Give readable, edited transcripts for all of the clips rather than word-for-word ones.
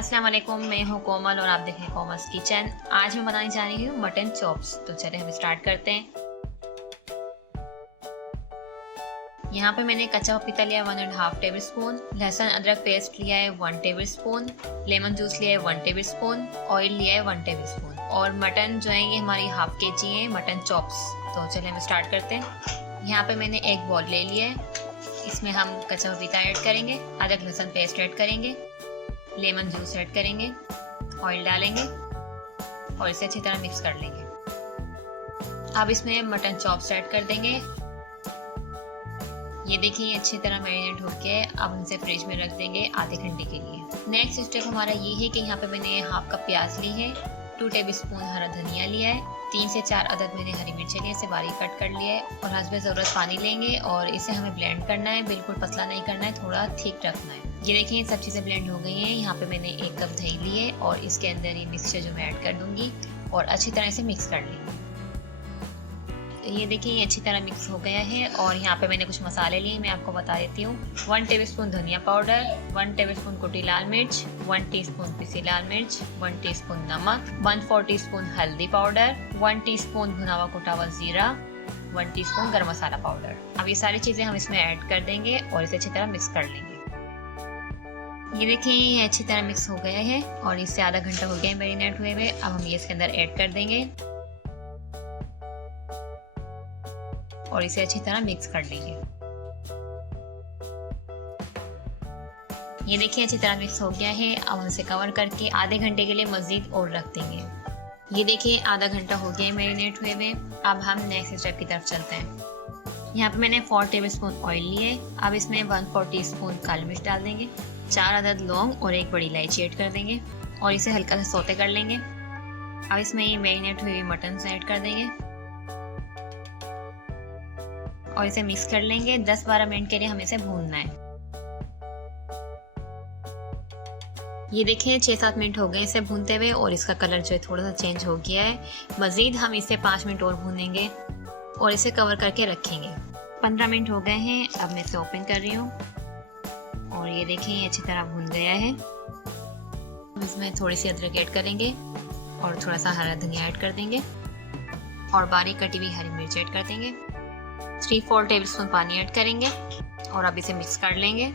अस्सलाम वालेकुम, मैं हूँ कोमल और आप देख रहे हैं कोमल्स किचन। आज मैं बनाने जा रही हूँ मटन चॉप्स। तो चले हम स्टार्ट करते हैं। यहाँ पे मैंने कच्चा पपीता लिया है 1.5 टेबल स्पून, लहसुन अदरक पेस्ट लिया है 1 टेबल स्पून, लेमन जूस लिया है 1 टेबल स्पून, ऑयल लिया है 1 टेबल स्पून और मटन जो है ये हमारी हाफ kg है मटन चॉप्स। तो चले हम स्टार्ट करते हैं। यहाँ पे मैंने एक बॉल ले लिया है, इसमें हम कच्चा पपीता ऐड करेंगे, अदरक लहसुन पेस्ट ऐड करेंगे, लेमन जूस ऐड करेंगे, ऑयल डालेंगे और इसे अच्छी तरह मिक्स कर लेंगे। अब इसमें मटन चॉप्स ऐड कर देंगे। ये देखिए ये अच्छी तरह मैरिनेट हो गया है। अब इनसे फ्रिज में रख देंगे आधे घंटे के लिए। नेक्स्ट स्टेप हमारा ये है कि यहाँ पे मैंने हाफ कप प्याज ली है, 2 टेबल स्पून हरा धनिया लिया है, 3 से 4 अदद मैंने हरी मिर्चें लिए, इसे बारीक कट कर लिया है और हस्बे ज़रूरत पानी लेंगे और इसे हमें ब्लेंड करना है। बिल्कुल पतला नहीं करना है, थोड़ा थिक रखना है। ये देखिए ये सब चीज़ें ब्लेंड हो गई हैं। यहाँ पे मैंने 1 कप दही ली है और इसके अंदर ये मिक्सचर जो मैं ऐड कर दूंगी और अच्छी तरह से मिक्स कर लेंगे। ये देखिए ये अच्छी तरह मिक्स हो गया है और यहाँ पे मैंने कुछ मसाले लिए, मैं आपको बता देती हूँ। 1 टेबल स्पून धनिया पाउडर, 1 टेबल स्पून कुटी लाल मिर्च, 1 टीस्पून पिसी लाल मिर्च, 1 टीस्पून नमक, 1/4 टीस्पून हल्दी पाउडर, 1 टीस्पून भुना हुआ कुटा हुआ जीरा, 1 टीस्पून गरम मसाला पाउडर। अब ये सारी चीज़ें हम इसमें ऐड कर देंगे और इसे अच्छी तरह मिक्स कर लेंगे। ये देखिए ये अच्छी तरह मिक्स हो गया है और इससे आधा घंटा हो गया है मैरिनेट हुए हुए। अब हम ये इसके अंदर ऐड कर देंगे और इसे अच्छी तरह मिक्स कर लेंगे। ये देखिए अच्छी तरह मिक्स हो गया है। अब हम इसे कवर करके आधे घंटे के लिए मज़ीद और रख देंगे। ये देखिए आधा घंटा हो गया है मैरिनेट हुए हुए। अब हम नेक्स्ट स्टेप की तरफ चलते हैं। यहाँ पे मैंने 4 टेबल स्पून ऑयल लिए। अब इसमें 1/4 टीस्पून काली मिर्च डाल देंगे, 4 अदद लौंग और 1 बड़ी इलायची ऐड कर देंगे और इसे हल्का सा सौते कर लेंगे। अब इसमें ये मैरिनेट हुई हुई मटन से ऐड कर देंगे और इसे मिक्स कर लेंगे। 10-12 मिनट के लिए हमें इसे भूनना है। ये देखें 6-7 मिनट हो गए इसे भूनते हुए और इसका कलर जो है थोड़ा सा चेंज हो गया है। मज़ीद हम इसे 5 मिनट और भूनेंगे और इसे कवर करके रखेंगे। 15 मिनट हो गए हैं। अब मैं इसे ओपन कर रही हूँ और ये देखें ये अच्छी तरह भून गया है। अब इसमें थोड़ी सी अदरक ऐड करेंगे और थोड़ा सा हरा धनिया ऐड कर देंगे और बारीक कटी हुई हरी मिर्च ऐड कर देंगे। 3-4 टेबल स्पून पानी ऐड करेंगे और अब इसे मिक्स कर लेंगे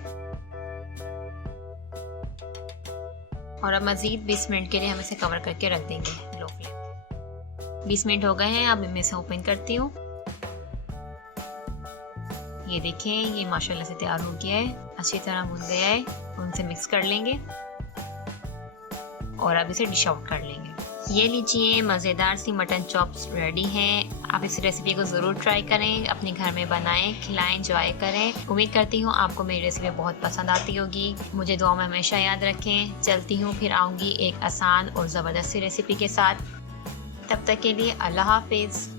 और अब मज़ीद 20 मिनट के लिए हम इसे कवर करके रख देंगे लो फ्लेम पे। 20 मिनट हो गए हैं। अब मैं इसे ओपन करती हूँ। ये देखें ये माशाल्लाह से तैयार हो गया है, अच्छी तरह भुन गया है। उनसे मिक्स कर लेंगे और अब इसे डिश आउट कर लेंगे। ये लीजिए मज़ेदार सी मटन चॉप्स रेडी हैं। आप इस रेसिपी को ज़रूर ट्राई करें, अपने घर में बनाएं, खिलाएं, एंजॉय करें। उम्मीद करती हूँ आपको मेरी रेसिपी बहुत पसंद आती होगी। मुझे दुआ में हमेशा याद रखें। चलती हूँ, फिर आऊँगी एक आसान और ज़बरदस्त सी रेसिपी के साथ। तब तक के लिए अल्लाह हाफिज़।